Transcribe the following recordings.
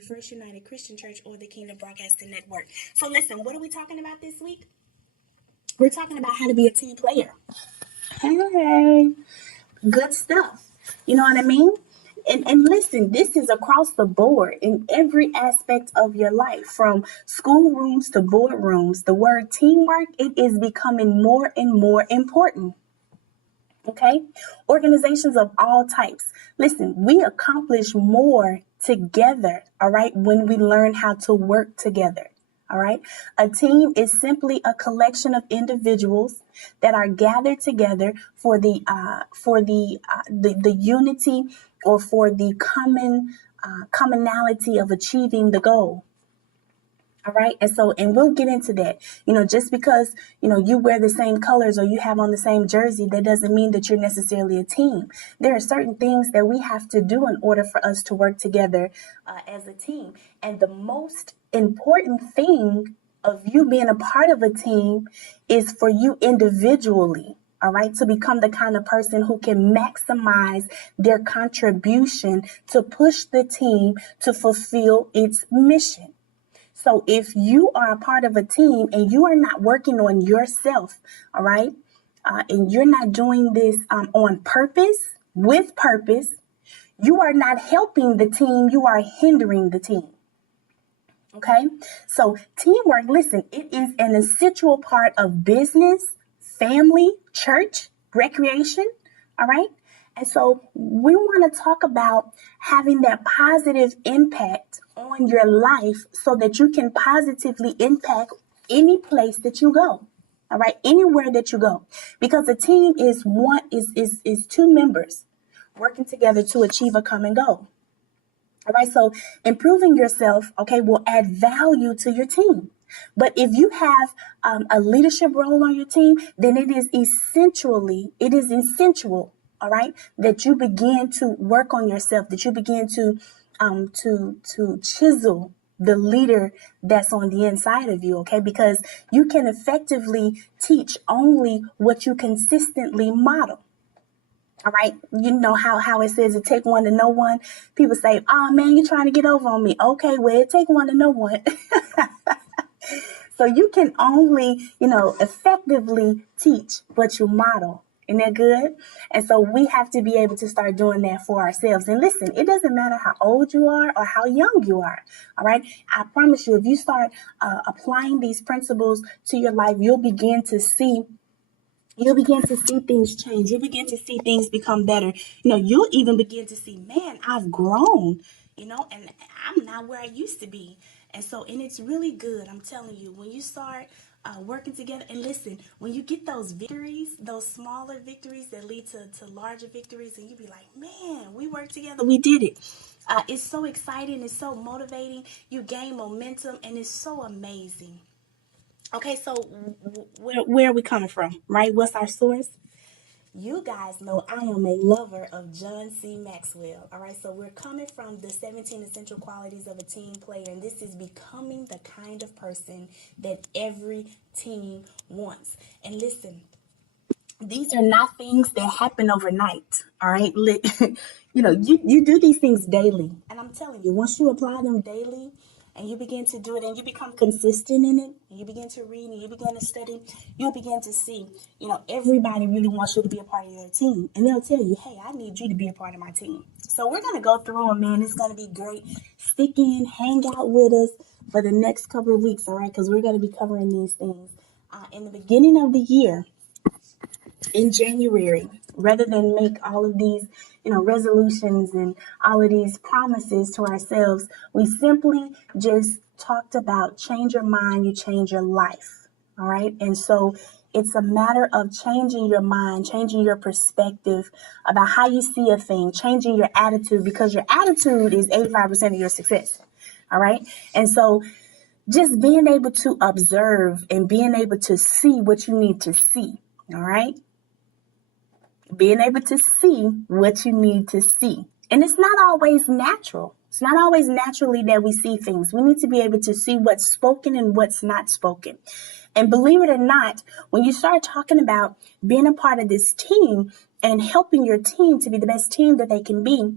First United Christian Church or the Kingdom Broadcasting Network. So listen, what are we talking about this week? We're talking about how to be a team player. Hey, good stuff. You know what I mean? And listen, this is across the board in every aspect of your life, from schoolrooms to boardrooms. The word teamwork, it is becoming more and more important. Okay? Organizations of all types. Listen, we accomplish more together, all right, when we learn how to work together. All right. A team is simply a collection of individuals that are gathered together for the unity or for the commonality of achieving the goal. All right. And we'll get into that. Just because, you wear the same colors or you have on the same jersey, that doesn't mean that you're necessarily a team. There are certain things that we have to do in order for us to work together as a team. And the most important thing of you being a part of a team is for you individually, all right, to become the kind of person who can maximize their contribution to push the team to fulfill its mission. So if you are a part of a team and you are not working on yourself, all right, and you're not doing this on purpose, with purpose, you are not helping the team, you are hindering the team. Okay, so teamwork, listen, it is an essential part of business, family, church, recreation, all right? And so we want to talk about having that positive impact on your life so that you can positively impact any place that you go. All right, anywhere that you go. Because a team is two members working together to achieve a common goal. All right, so improving yourself, okay, will add value to your team. But if you have a leadership role on your team, then it is essential, all right, that you begin to work on yourself, that you begin to chisel the leader that's on the inside of you, okay? Because you can effectively teach only what you consistently model. All right. You know how it says it take one to know one. People say, oh man, you're trying to get over on me. Okay, well, it take one to know one. So you can only, effectively teach what you model. Isn't that good? And so we have to be able to start doing that for ourselves. And listen, it doesn't matter how old you are or how young you are. All right. I promise you, if you start applying these principles to your life, you'll begin to see things change. You'll begin to see things become better. You'll even begin to see, man, I've grown, and I'm not where I used to be. And it's really good. I'm telling you, when you start working together, and listen, when you get those victories, those smaller victories that lead to larger victories, and you be like, man, we worked together. We did it. It's so exciting. It's so motivating. You gain momentum, and it's so amazing. Okay, so where are we coming from, right? What's our source? You guys know I am a lover of John C. Maxwell. All right, so we're coming from the 17 essential qualities of a team player, and this is becoming the kind of person that every team wants. And listen, these are not things that happen overnight. All right, you do these things daily, and I'm telling you, once you apply them daily, and you begin to do it and you become consistent in it, and you begin to read and you begin to study, you'll begin to see, everybody really wants you to be a part of their team. And they'll tell you, hey, I need you to be a part of my team. So we're going to go through them, man. It's going to be great. Stick in, hang out with us for the next couple of weeks, all right? Because we're going to be covering these things. In the beginning of the year, in January, rather than make all of these, resolutions and all of these promises to ourselves, we simply just talked about change your mind, you change your life. All right. And so it's a matter of changing your mind, changing your perspective about how you see a thing, changing your attitude, because your attitude is 85% of your success. All right. And so just being able to observe and being able to see what you need to see. All right. Being able to see what you need to see. And it's not always natural. It's not always naturally that we see things. We need to be able to see what's spoken and what's not spoken. And believe it or not, when you start talking about being a part of this team and helping your team to be the best team that they can be,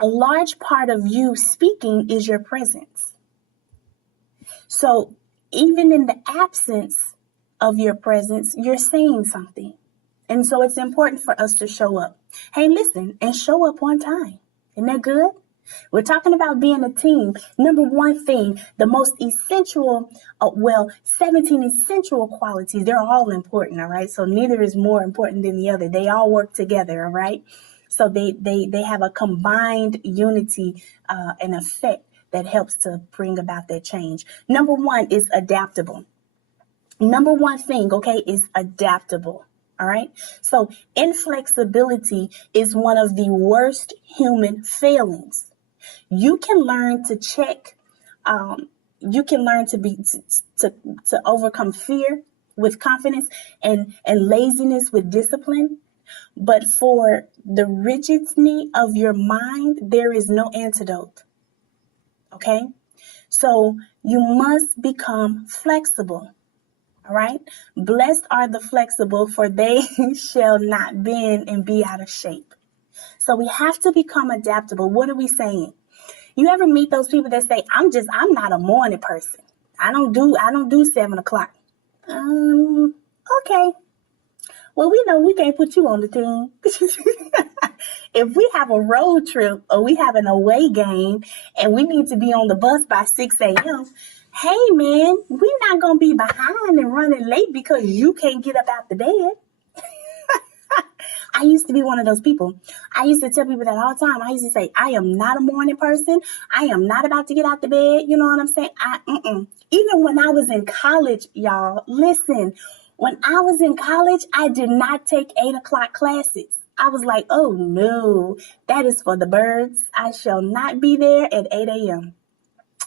A large part of you speaking is your presence. So even in the absence of your presence, you're saying something. And so it's important for us to show up. Hey, listen, and show up on time. Isn't that good? We're talking about being a team. Number one thing, the most essential, 17 essential qualities, they're all important, all right? So neither is more important than the other. They all work together, all right? So they have a combined unity and effect that helps to bring about that change. Number one is adaptable. Number one thing, okay, is adaptable. All right. So inflexibility is one of the worst human failings. You can learn to check, you can learn to be to overcome fear with confidence and laziness with discipline. But for the rigidity of your mind, there is no antidote. Okay. So you must become flexible. All right. Blessed are the flexible, for they shall not bend and be out of shape. So we have to become adaptable. What are we saying? You ever meet those people that say, I'm not a morning person. I don't do 7 o'clock. Okay. Well, we know we can't put you on the team. If we have a road trip or we have an away game and we need to be on the bus by 6 a.m., hey man, we're not going to be behind and running late because you can't get up out the bed. I used to be one of those people. I used to tell people that all the time. I used to say, I am not a morning person. I am not about to get out the bed. You know what I'm saying? Even when I was in college, y'all, listen, when I was in college, I did not take 8 o'clock classes. I was like, oh no, that is for the birds. I shall not be there at 8 a.m.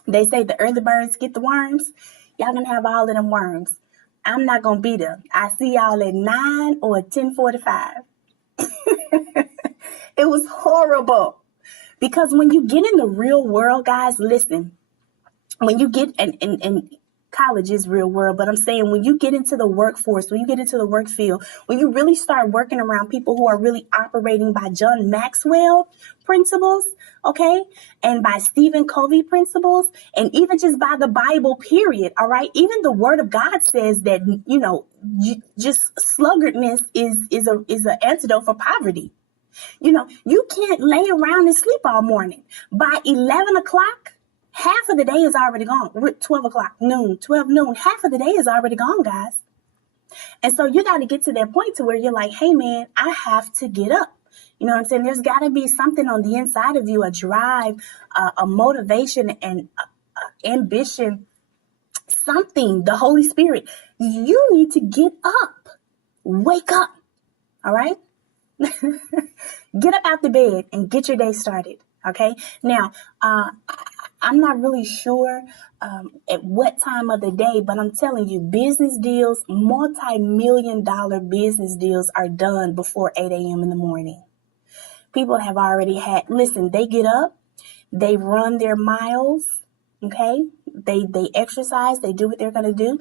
They say the early birds get the worms. Y'all gonna have all of them worms. I'm not gonna be there. I see y'all at 9 or 10:45. It was horrible. Because when you get in the real world, guys, listen, when you get, and college is real world, but I'm saying when you get into the workforce, when you get into the work field, when you really start working around people who are really operating by John Maxwell principles, okay, and by Stephen Covey principles, and even just by the Bible, period, all right? Even the Word of God says that, just sluggardness is an antidote for poverty. You can't lay around and sleep all morning. By 11 o'clock, half of the day is already gone. 12 o'clock, noon, 12 noon, half of the day is already gone, guys. And so you got to get to that point to where you're like, hey, man, I have to get up. You know what I'm saying? There's got to be something on the inside of you, a drive, a motivation, and ambition, something, the Holy Spirit. You need to get up. Wake up. All right? Get up out the bed and get your day started. Okay. Now, I'm not really sure at what time of the day, but I'm telling you, business deals, multi-million-dollar business deals are done before 8 a.m. in the morning. People have already listen, they get up, they run their miles. Okay. They exercise, they do what they're going to do.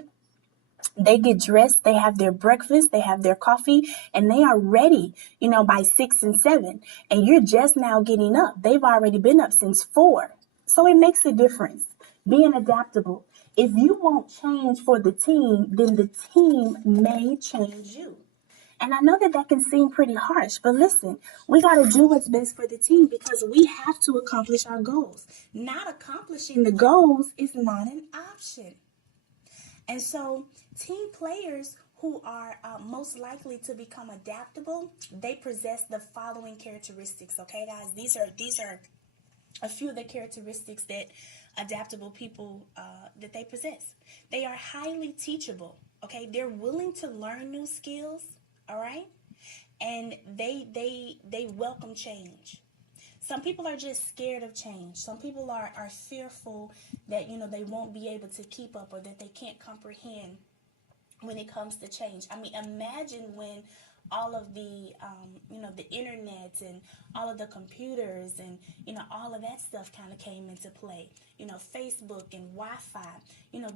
They get dressed, they have their breakfast, they have their coffee, and they are ready, by 6 and 7. And you're just now getting up. They've already been up since 4. So it makes a difference. Being adaptable. If you won't change for the team, then the team may change you. And I know that can seem pretty harsh, but listen, we got to do what's best for the team because we have to accomplish our goals. Not accomplishing the goals is not an option. And so team players who are most likely to become adaptable, they possess the following characteristics. Okay, guys, these are a few of the characteristics that adaptable people that they possess. They are highly teachable. Okay, they're willing to learn new skills. All right, and they welcome change. Some people are just scared of change. Some people are fearful that, they won't be able to keep up or that they can't comprehend when it comes to change. I mean, imagine when all of the, the internet and all of the computers and, all of that stuff kind of came into play. Facebook and Wi-Fi.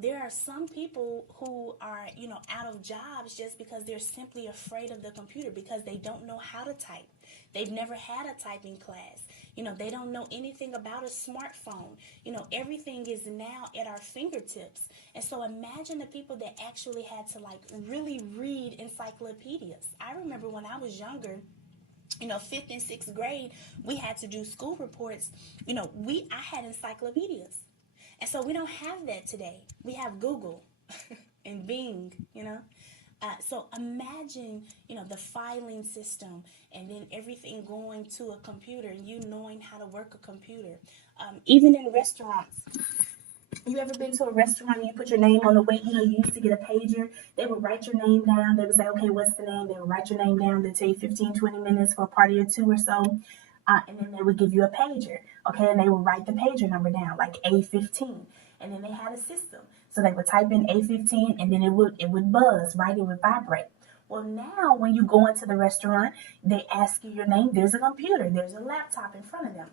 There are some people who are, out of jobs just because they're simply afraid of the computer because they don't know how to type. They've never had a typing class. They don't know anything about a smartphone. Everything is now at our fingertips. And so imagine the people that actually had to like really read encyclopedias. I remember when I was younger, fifth and sixth grade, we had to do school reports. I had encyclopedias. And so we don't have that today. We have Google and Bing. So imagine, the filing system and then everything going to a computer and you knowing how to work a computer. Even in restaurants. You ever been to a restaurant and you put your name on the wait? You used to get a pager. They would write your name down. They would say, okay, what's the name? They would write your name down. They'd take 15, 20 minutes for a party or two or so. And then they would give you a pager. Okay, and they would write the pager number down, like A15. And then they had a system. So they would type in A15 and then it would buzz, right? It would vibrate. Well, now when you go into the restaurant, they ask you your name. There's a computer. There's a laptop in front of them.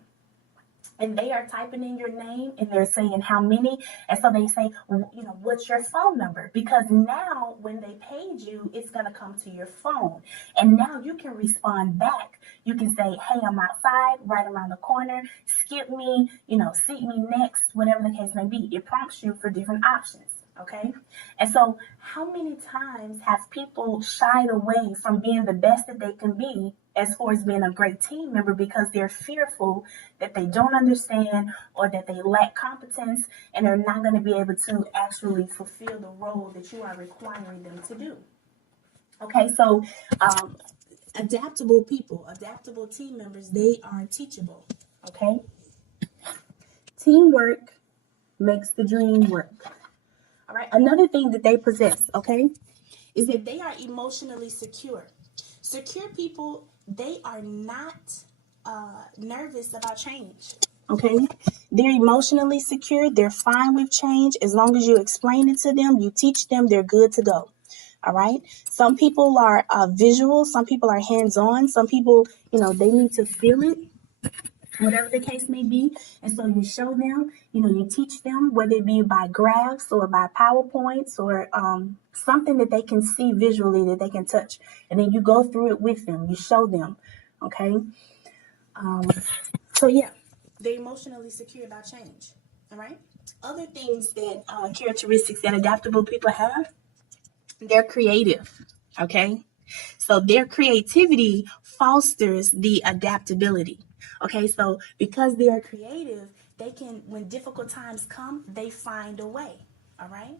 And they are typing in your name and they're saying how many. And so they say, what's your phone number? Because now when they paid you, it's going to come to your phone. And now you can respond back. You can say, hey, I'm outside, right around the corner. Skip me, seat me next, whatever the case may be. It prompts you for different options. Okay. And so how many times have people shied away from being the best that they can be as far as being a great team member because they're fearful that they don't understand or that they lack competence and they're not going to be able to actually fulfill the role that you are requiring them to do. Okay. So, adaptable people, adaptable team members, they are teachable. Okay. Teamwork makes the dream work. All right. Another thing that they possess, okay, is that they are emotionally secure. Secure people, they are not nervous about change. Okay. They're emotionally secure. They're fine with change. As long as you explain it to them, you teach them, they're good to go. All right. Some people are visual. Some people are hands-on. Some people, they need to feel it, whatever the case may be. And so you show them, you teach them, whether it be by graphs or by PowerPoints or something that they can see visually, that they can touch. And then you go through it with them. You show them. Okay. So yeah, they're emotionally secure about change. All right. Other things that characteristics that adaptable people have, they're creative. Okay. So their creativity fosters the adaptability. Okay, so because they are creative, they can, when difficult times come, they find a way. All right?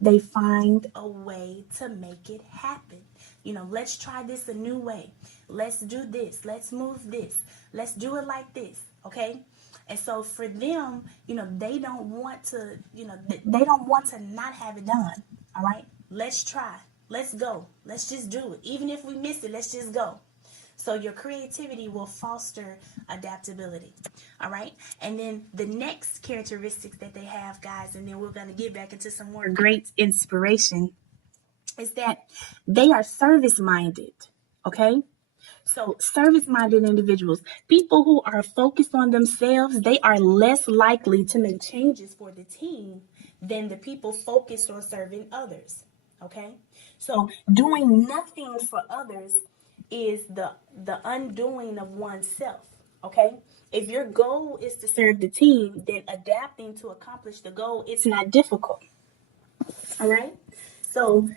They find a way to make it happen. Let's try this a new way. Let's do this. Let's move this. Let's do it like this. Okay? And so for them, they don't want to, they don't want to not have it done. All right? Let's try. Let's go. Let's just do it. Even if we miss it, let's just go. So your creativity will foster adaptability. All right. And then the next characteristics that they have, guys, and then we're going to get back into some more great inspiration, is that they are service minded. Okay. So service minded individuals, people who are focused on themselves, they are less likely to make changes for the team than the people focused on serving others. Okay. So doing nothing for others is the undoing of oneself. Okay. If your goal is to serve the team, then adapting to accomplish the goal, it's not difficult. All right. So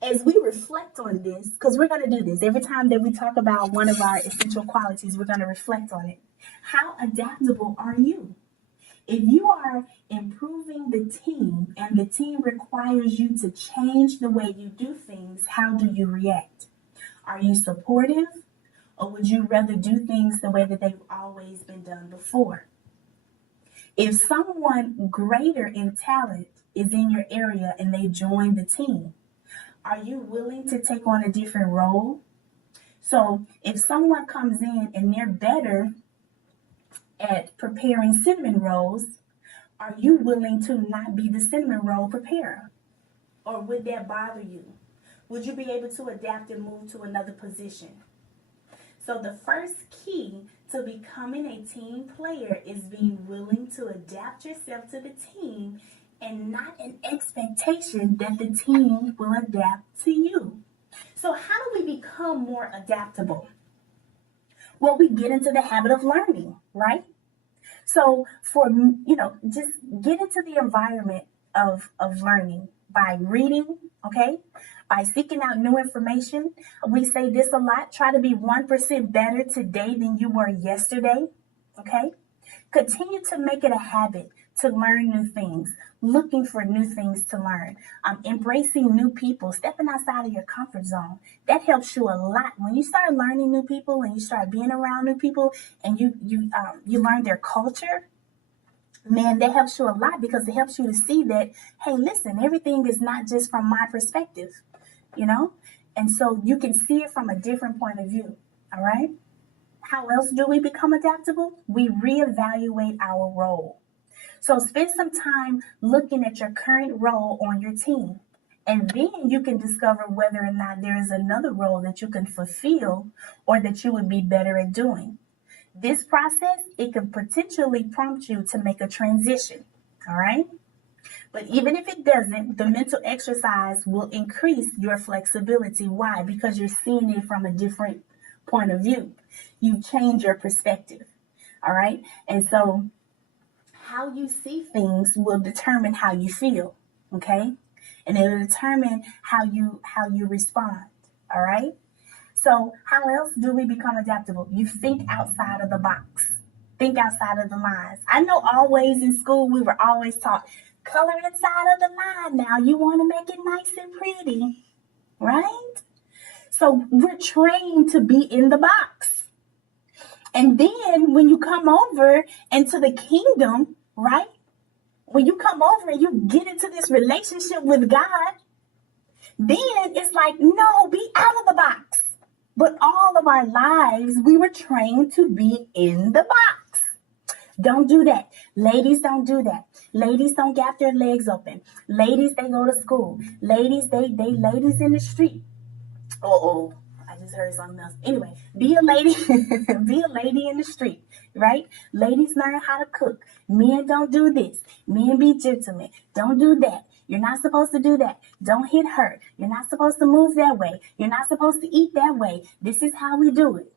as we reflect on this, because we're going to do this every time that we talk about one of our essential qualities, we're going to reflect on it. How adaptable are you? If you are improving the team and the team requires you to change the way you do things, how do you react? Are you supportive, or would you rather do things the way that they've always been done before? If someone greater in talent is in your area and they join the team, are you willing to take on a different role? So if someone comes in and they're better at preparing cinnamon rolls, are you willing to not be the cinnamon roll preparer? Or would that bother you? Would you be able to adapt and move to another position? So the first key to becoming a team player is being willing to adapt yourself to the team and not an expectation that the team will adapt to you. So how do we become more adaptable? Well, we get into the habit of learning, right? So just get into the environment of learning by reading, okay? By seeking out new information. We say this a lot. Try to be 1% better today than you were yesterday, okay? Continue to make it a habit to learn new things, looking for new things to learn, embracing new people, stepping outside of your comfort zone. That helps you a lot. When you start learning new people and you start being around new people and you learn their culture, man, that helps you a lot because it helps you to see that, hey, listen, everything is not just from my perspective, you know? And so you can see it from a different point of view, all right? How else do we become adaptable? We reevaluate our role. So spend some time looking at your current role on your team. And then you can discover whether or not there is another role that you can fulfill or that you would be better at doing. This process, it can potentially prompt you to make a transition. All right? But even if it doesn't, the mental exercise will increase your flexibility. Why? Because you're seeing it from a different point of view. You change your perspective. All right? And so how you see things will determine how you feel. Okay? And it will determine how you respond. All right? So how else do we become adaptable? You think outside of the box. Think outside of the lines. I know always in school we were always taught, color inside of the line now. You want to make it nice and pretty, right? So we're trained to be in the box. And then when you come over into the kingdom, right? When you come over and you get into this relationship with God, then it's like, no, be out of the box. But all of our lives, we were trained to be in the box. Don't do that. Ladies, don't do that. Ladies don't gap their legs open. Ladies, they go to school. Ladies, they ladies in the street. Oh, I just heard something else. Anyway, be a lady, be a lady in the street, right? Ladies learn how to cook. Men don't do this. Men be gentlemen. Don't do that. You're not supposed to do that. Don't hit her. You're not supposed to move that way. You're not supposed to eat that way. This is how we do it.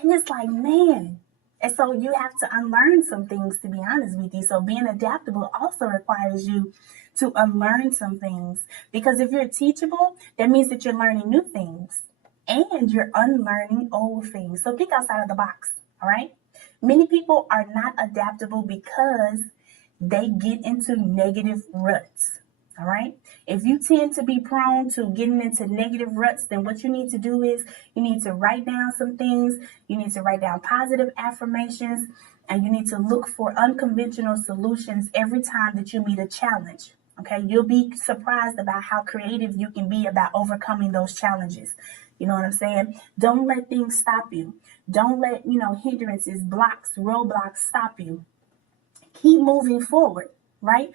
And it's like, man. And so you have to unlearn some things, to be honest with you. So being adaptable also requires you to unlearn some things. Because if you're teachable, that means that you're learning new things. And you're unlearning old things. So think outside of the box, all right? Many people are not adaptable because they get into negative ruts. All right. If you tend to be prone to getting into negative ruts, then what you need to do is you need to write down some things. You need to write down positive affirmations, and you need to look for unconventional solutions every time that you meet a challenge. Okay. You'll be surprised about how creative you can be about overcoming those challenges. You know what I'm saying? Don't let things stop you. Don't let, hindrances, blocks, roadblocks stop you. Keep moving forward, right?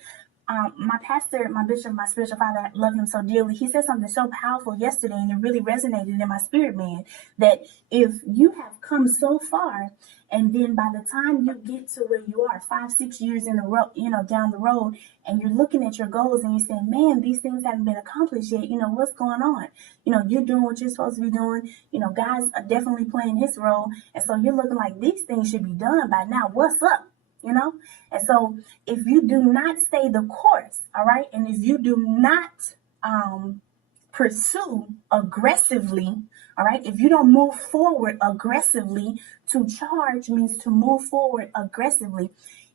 My pastor, my bishop, my spiritual father, I love him so dearly. He said something so powerful yesterday, and it really resonated in my spirit, man, that if you have come so far, and then by the time you get to where you are, 5-6 years in a row, down the road, and you're looking at your goals and you're saying, man, these things haven't been accomplished yet. What's going on? You're doing what you're supposed to be doing. God's definitely playing his role. And so you're looking like these things should be done by now. What's up? And so if you do not stay the course, all right, and if you do not pursue aggressively, all right, if you don't move forward aggressively, to charge means to move forward aggressively.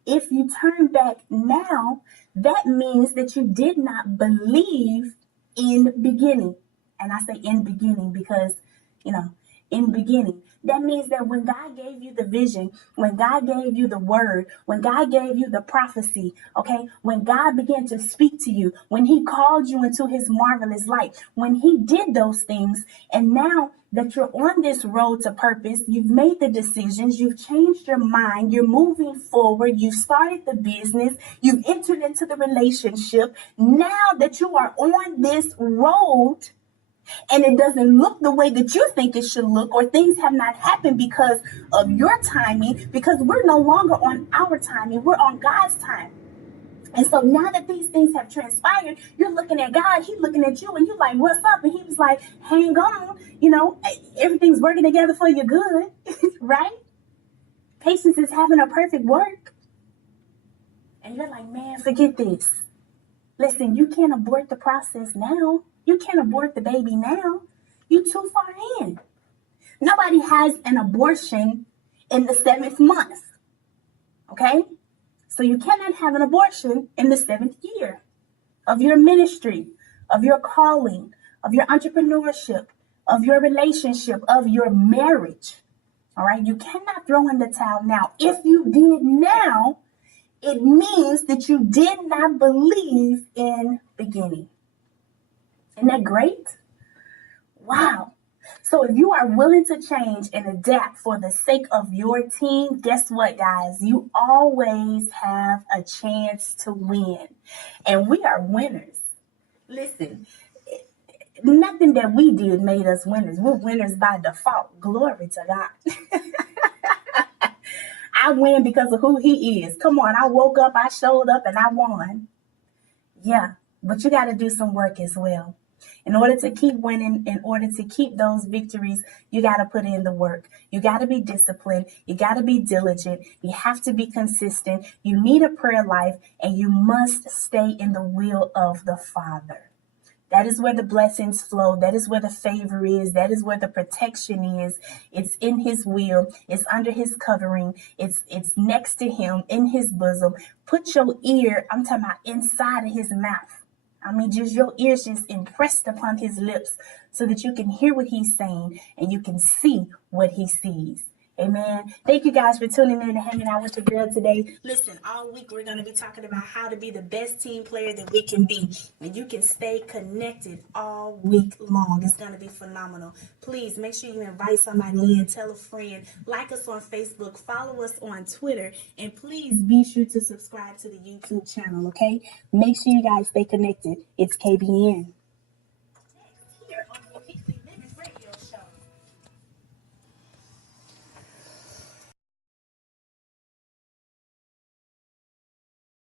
If you turn back now, that means that you did not believe in beginning. And I say in beginning because, in beginning. That means that when God gave you the vision, when God gave you the word, when God gave you the prophecy, okay, when God began to speak to you, when he called you into his marvelous light, when he did those things, and now that you're on this road to purpose, you've made the decisions, you've changed your mind, you're moving forward, you've started the business, you've entered into the relationship. Now that you are on this road, and it doesn't look the way that you think it should look, or things have not happened because of your timing, because we're no longer on our timing, we're on God's time. And so now that these things have transpired, you're looking at God, he's looking at you, and you're like, what's up? And he was like, hang on, everything's working together for your good, right? Patience is having a perfect work. And you're like, man, forget this. Listen, you can't abort the process now. You can't abort the baby now. You're too far in. Nobody has an abortion in the 7th month. Okay? So you cannot have an abortion in the 7th year of your ministry, of your calling, of your entrepreneurship, of your relationship, of your marriage. All right? You cannot throw in the towel now. If you did now, it means that you did not believe in beginning. Isn't that great? Wow. So if you are willing to change and adapt for the sake of your team, guess what, guys? You always have a chance to win. And we are winners. Listen, nothing that we did made us winners. We're winners by default. Glory to God. I win because of who he is. Come on, I woke up, I showed up, and I won. Yeah, but you got to do some work as well. In order to keep winning, in order to keep those victories, you got to put in the work. You got to be disciplined. You got to be diligent. You have to be consistent. You need a prayer life, and you must stay in the will of the Father. That is where the blessings flow. That is where the favor is. That is where the protection is. It's in his will. It's under his covering. It's next to him, in his bosom. Put your ear, I'm talking about inside of his mouth. I mean, just your ears just impressed upon his lips so that you can hear what he's saying and you can see what he sees. Amen. Thank you guys for tuning in and hanging out with your girl today. Listen, all week we're going to be talking about how to be the best team player that we can be. And you can stay connected all week long. It's going to be phenomenal. Please make sure you invite somebody in, tell a friend, like us on Facebook, follow us on Twitter, and please be sure to subscribe to the YouTube channel, okay? Make sure you guys stay connected. It's KBN.